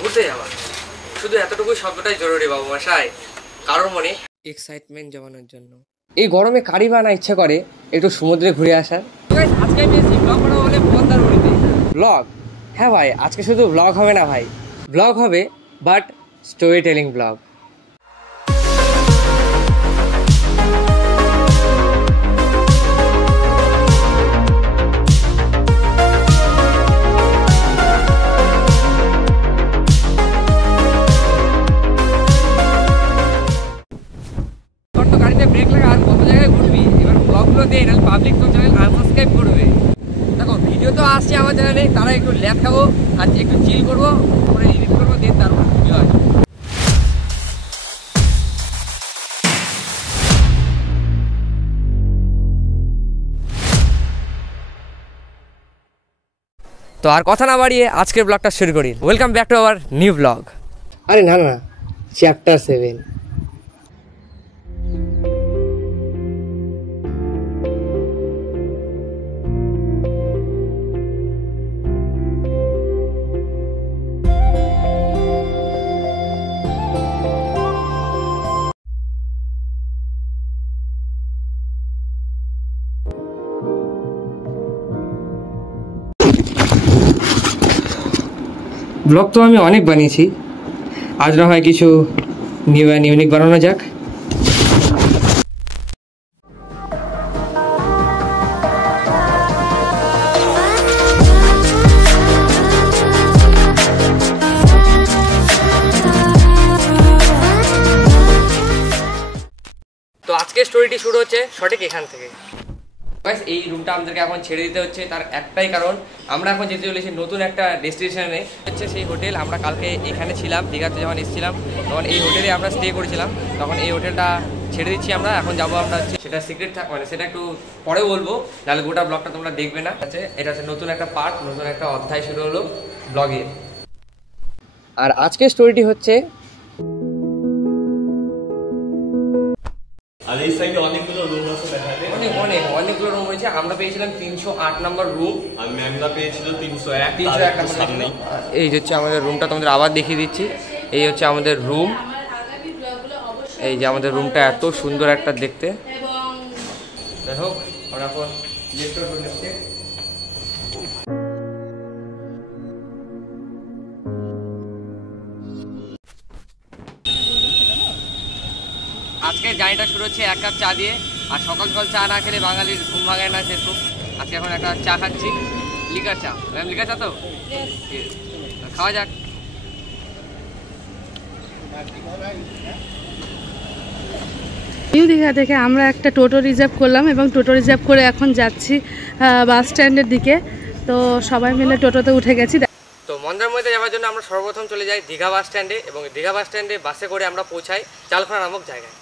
ঘুরতে যাওয়া, শুধু এতটুকু শব্দটাই জরুরি বাবু মশাই, কারোর মনে এক্সাইটমেন্ট জমানোর জন্য। এই গরমে কারি বা না ইচ্ছা করে একটু সমুদ্রে ঘুরে আসার। আজকে আমি এসেছি ব্লগ বানাবো বলে মন্দারমণিতে। ব্লগ? হ্যাঁ ভাই, আজকে শুধু ব্লগ হবে না ভাই, ব্লগ হবে বাট স্টোরি টেলিং ব্লগ। গাড়িতে ব্রেক লাগা আর কত জায়গায় ঘুরবি, এবার ব্লগগুলো দিয়ে নাহলে পাবলিক তো চ্যানেল আনসাবস্ক্রাইব করবে। দেখো ভিডিও তো আসছে আমার চ্যানেলে, তারা একটু ল্যাপ খাবো আর একটু চিল করবো, তারপরে এডিট করবো, দেন তারপর ভিডিও আসবে। তো আর কথা না বাড়িয়ে আজকের ব্লগটা শুরু করি। Welcome back to our new blog. আরে না না, চ্যাপ্টার 7। ব্লগ তো আমি অনেক বানিয়েছি, আজ না হয় কিছু নিউ অ্যান্ড ইউনিক বানানো যাক। তো আজকের স্টোরিটি শুরু হচ্ছে সঠিক এখান থেকে। এই রুমটা আমাদেরকে এখন ছেড়ে দিতে হচ্ছে, তার একটাই কারণ, আমরা এখন যেতে চলেছি নতুন একটা ডেস্টিনেশনে। হচ্ছে সেই হোটেল, আমরা কালকে এখানে ছিলাম, দীঘাতে যখন এসেছিলাম তখন এই হোটেলে আমরা স্টে করেছিলাম, তখন এই হোটেলটা ছেড়ে দিচ্ছি আমরা। এখন যাবো আমরা, সেটা সিক্রেট থাক, মানে সেটা একটু পরে বলবো, নাহলে গোটা ব্লগটা তোমরা দেখবে না। এটা হচ্ছে নতুন একটা পার্ট, নতুন একটা অধ্যায় শুরু হলো ব্লগের। আর আজকের স্টোরিটি হচ্ছে আর এই সাইডে অনেকগুলো রুম আছে দেখাতে, অনেকগুলো রুম হয়েছে। আমরা পেয়েছিলাম 308 নম্বর রুম, আর ম্যামরা পেয়েছিল 301 নম্বর। এই হচ্ছে আমাদের রুমটা, তোমাদের আবার দেখিয়ে দিচ্ছি। এই হচ্ছে আমাদের রুম, এই যে আমাদের রুমটা এত সুন্দর একটা দেখতে। যাই হোক, আমরা এখন আজকে জার্নিটা শুরু হচ্ছে 1 কাপ চা দিয়ে। আর সকাল সকাল চা না খেলে বাঙালির ঘুম ভাঙায় না সেরকম। আজকে এখন একটা চা খাচ্ছি, লিকার চা। ম্যাম লিকার চা তো খাওয়া যাক। নিউ দীঘা থেকে আমরা একটা টোটো রিজার্ভ করলাম এবং টোটো রিজার্ভ করে এখন যাচ্ছি বাস স্ট্যান্ডের দিকে। তো সবাই মিলে টোটোতে উঠে গেছি। তো মন্দারমণিতে যাওয়ার জন্য আমরা সর্বপ্রথম চলে যাই দীঘা বাস স্ট্যান্ডে, এবং দীঘা বাস স্ট্যান্ডে বাসে করে আমরা পৌঁছাই চালখোলা নামক জায়গায়।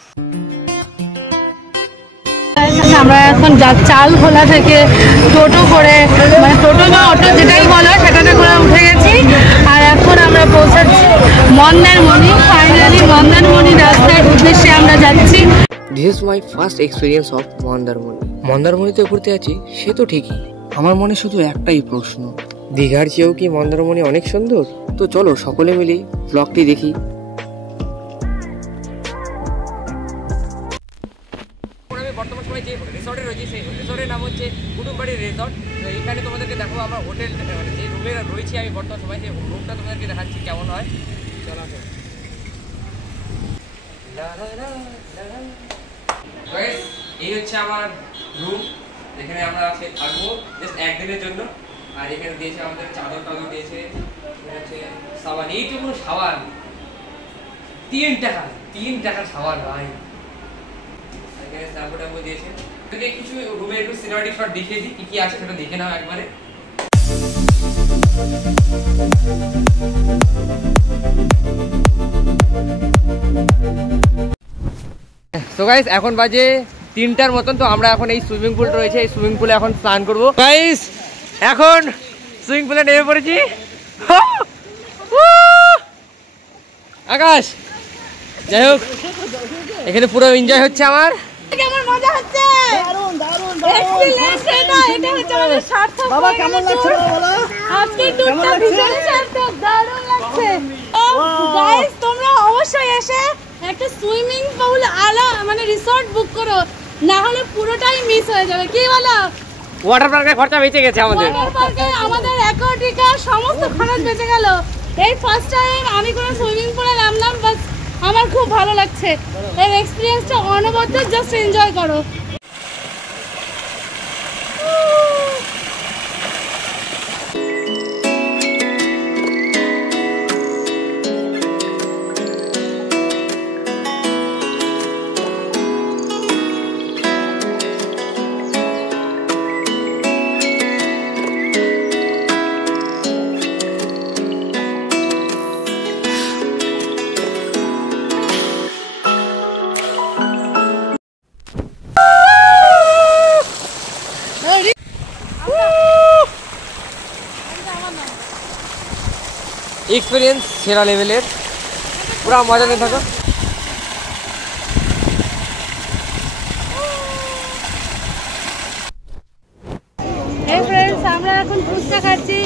আমরা এখন চালখোলা থেকে টোটো করে, মানে টোটো বা অটো যেটাই বলো সেটাতে করে উঠে গেছি। আর এখন আমরা পৌঁছাচ্ছি মন্দারমণি। ফাইনালি মন্দারমণি রাস্তার উদ্দেশ্যে আমরা যাচ্ছি। This is my first experience of Mandarmani. মন্দারমণিতে ঘুরতে আছি সে তো ঠিকই, আমার মনে শুধু একটাই প্রশ্ন, দীঘার চেয়েও কি মন্দারমণি অনেক সুন্দর? তো চলো সকলে মিলে ব্লগটি দেখি। আমি বর্তমান সময় যে রিসর্টে রয়েছি সেই রিসর্টের নাম হচ্ছে কুটুমবাড়ি রিসর্ট। তো এইখানে তোমাদেরকে দেখাবো আমরা হোটেল, মানে যে রুমে রয়েছি আমি বর্তমান সময়, সেই রুমটা তোমাদেরকে দেখাচ্ছি কেমন হয়। চলো এই হচ্ছে আমার রুম, এখানে আমরা থাকবো জাস্ট একদিনের জন্য। আর এখানে দিয়েছে আমাদের চাদর টাদর দিয়েছে, সাবান, এইটুকু সাবান 3 টাকা সাবান ভাই। এখানে শ্যাম্পু ট্যাম্পু দিয়েছে। কিছু রুমে একটু সিনেমাটিক শট দেখিয়ে দিই, কি কি আছে সেটা দেখে নাও একবারে। তো গাইস এখন বাজে 3টার মতন। তো আমরা এখন এই সুইমিং পুল রয়েছে, এই সুইমিং পুলে এখন স্নান করবো। গাইস এখন সুইমিং পুলে নেমে পড়েছি। আকাশ, যাই হোক এখানে পুরো এনজয় হচ্ছে আমার। কেমন মজা হচ্ছে? দারুণ দারুণ এটা হচ্ছে আমাদের সার্থক। বাবা কেমন লাগছে বলো? আজকে টুরটা ভীষণ সার্থক, দারুণ লাগছে। একটা সুইমিং পুল আলা মানে রিসর্ট বুক করো, না হলে পুরোটাই মিস হয়ে যাবে। কি বলো? ওয়াটার পার্কের খরচা বেঁচে গেছে আমাদের। ওয়াটার পার্কে আমাদের অ্যাকোয়াটিকা সমস্ত খরচ বেঁচে গেল। এই ফার্স্ট টাইম আমি কোনো সুইমিং পুলে নামলাম, বাস আমার খুব ভালো লাগছে। এর এক্সপিরিয়েন্সটা অনবদ্য, জাস্ট এনজয় করো। এক্সপিরিয়েন্স সেরা লেভেলের, পুরো মজা নিয়ে থাকো। এই ফ্রেন্ডস, আমরা এখন ফুচকা খাচ্ছি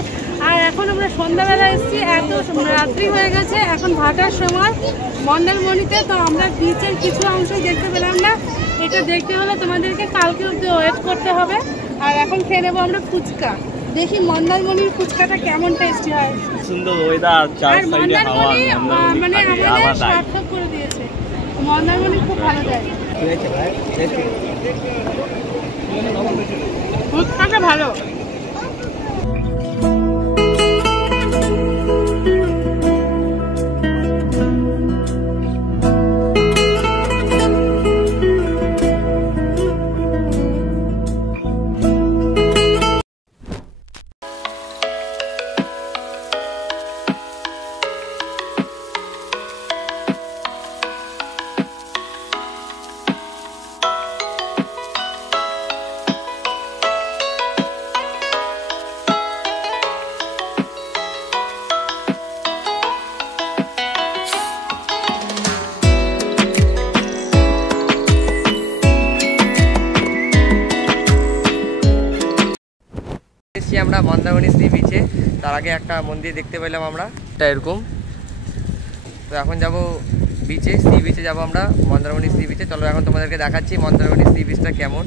আর এখন আমরা সন্ধ্যাবেলা এসেছি, এত রাত্রি হয়ে গেছে, এখন ভাটার সময় মন্দারমণিতে। তো আমরা বিচের কিছু অংশ দেখতে পেলাম না, এটা দেখতে হলে তোমাদেরকে কালকে অবধি ওয়েট করতে হবে। আর এখন খেয়ে নেবো আমরা ফুচকা, দেখি মন্দারমণির ফুচকাটা কেমন টেস্টি হয়। সুন্দর ওয়েদার, চার আর সাইডে হাওয়া, মন্দারমণি মানে আমাদের সার্থক করে দিয়েছে। মন্দারমণি খুব ভালো জায়গা, ফুচকাটা ভালো। আমরা মন্দারমণি সি বিচে, তার আগে একটা মন্দির দেখতে পেলাম আমরা, এটা এরকম। তো এখন যাব বিচে, সি বিচে যাবো আমরা, মন্দারমণি সি বিচে। চলো এখন তোমাদেরকে দেখাচ্ছি মন্দারমণি সি বিচটা কেমন।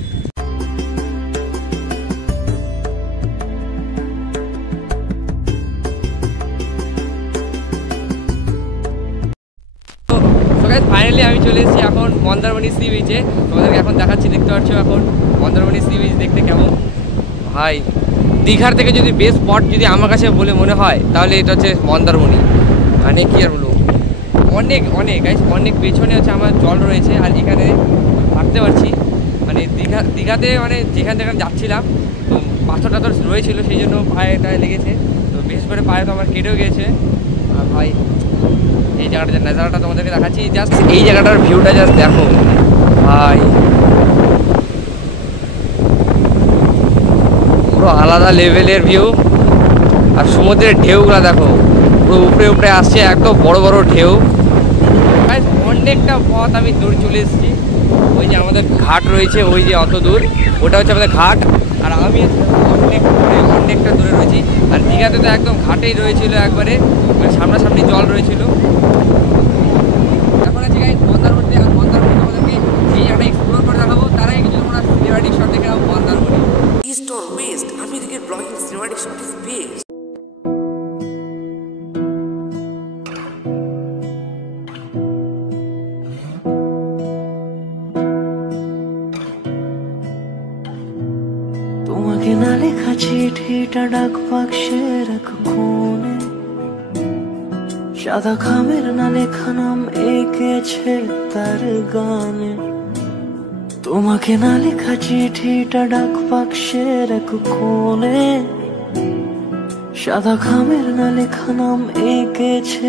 ফাইনালি আমি চলে এসেছি এখন মন্দারমণি সি বিচে, তোমাদেরকে এখন দেখাচ্ছি, দেখতে পাচ্ছ এখন মন্দারমণি সি বিচ দেখতে কেমন। ভাই, দীঘার থেকে যদি বেস্ট স্পট যদি আমার কাছে বলে মনে হয় তাহলে এটা হচ্ছে মন্দারমণি। মানে কি আর বলবো, অনেক অনেক অনেক পেছনে হচ্ছে আমার জল রয়েছে, আর এখানে হাঁটতে পারছি। মানে দীঘাতে মানে যেখানে যাচ্ছিলাম তো পাথর টাথর রয়েছিল, সেই জন্য পায়েটা লেগেছে, তো বিশেষ করে পায়ে তো আমার কেটেও গিয়েছে। আর ভাই এই জায়গাটা যে নাজারাটা তোমাদেরকে দেখাচ্ছি, জাস্ট এই জায়গাটার ভিউটা জাস্ট দেখো ভাই, পুরো আলাদা লেভেলের ভিউ। আর সমুদ্রের ঢেউগুলো দেখো, পুরো উপরে উপরে আসছে, একদম বড় বড় ঢেউ। অনেকটা পথ আমি দূর চলে এসেছি, ওই যে আমাদের ঘাট রয়েছে, ওই যে অত দূর, ওটা হচ্ছে আমাদের ঘাট। আর আমি অনেকটা দূরে রয়েছি। আর দীঘাতে তো একদম ঘাটেই রয়েছিল, একবারে মানে সামনাসামনি জল রয়েছিল। এখন আছে গাইস মন্দারমণিতে, আর মন্দারমণি আমাদেরকে এই জায়গাটা এক্সপ্লোর করে দেখাবো। তারাই কিছু আমরা সিনেমাটিক শট দেখে নেবো মন্দারমণি। ইস্ট অর ওয়েস্ট, আমি এদিকে blogging cinematic shot is best. তোমাকে না লেখা চিঠিটা ডাক বাক্সের এক কোণে, সাদা খামের না লেখা নাম এঁকেছে তার গানে। তোমাকে না লেখা চিঠিটা ডাক বাক্সের এক কোণে, সাদা খামের না লেখা নাম এঁকেছে।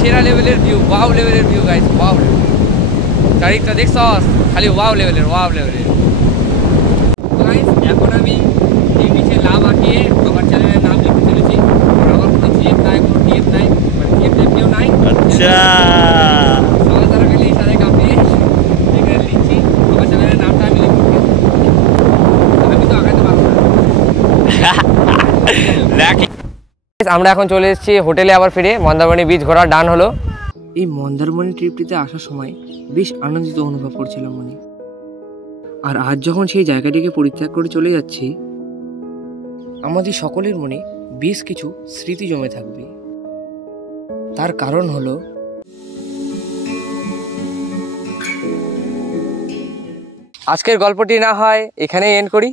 সেরা লেভেলের ভিউ, ওয়াও লেভেলের ভিউ গাইস, ওয়াও। চারিদিকটা দেখছ, খালি ওয়াও লেভেলের, ওয়াও লেভেলের গাইস। এখন আমি এই বিচে লাভ আঁকিয়ে আমার চ্যানেলের নাম লিখতে চলেছি। আমার কোনো জিএফ নাই, কোনো টিএফ নাই, মানে জিএফ কেউ নাই। আচ্ছা, সবাই তারা খালি সাথে কাঁপিয়ে এখানে লিখছি, আমার চ্যানেলের নামটা আমি লিখবো। আমি তো আঁকাতে পারবো না। আমরা এখন চলে এসেছি হোটেলে আবার ফিরে মন্দারমণি বিচ ঘোরা ডান হলো। এই মন্দারমণি ট্রিপটিতে আসার সময় বেশ আনন্দিত অনুভব করছিলাম মনে। আর আজ যখন সেই জায়গাটিকে পরিত্যাগ করে চলে যাচ্ছি, আমাদের সকলের মনে বেশ কিছু স্মৃতি জমে থাকবে। তার কারণ হলো আজকের গল্পটি না হয় এখানেই এন্ড করি।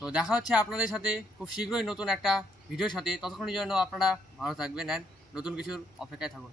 তো দেখা হচ্ছে আপনাদের সাথে খুব শীঘ্রই নতুন একটা ভিডিওর সাথে। ততক্ষণের জন্য আপনারা ভালো থাকবেন, নতুন কিছুর অপেক্ষায় থাকুন।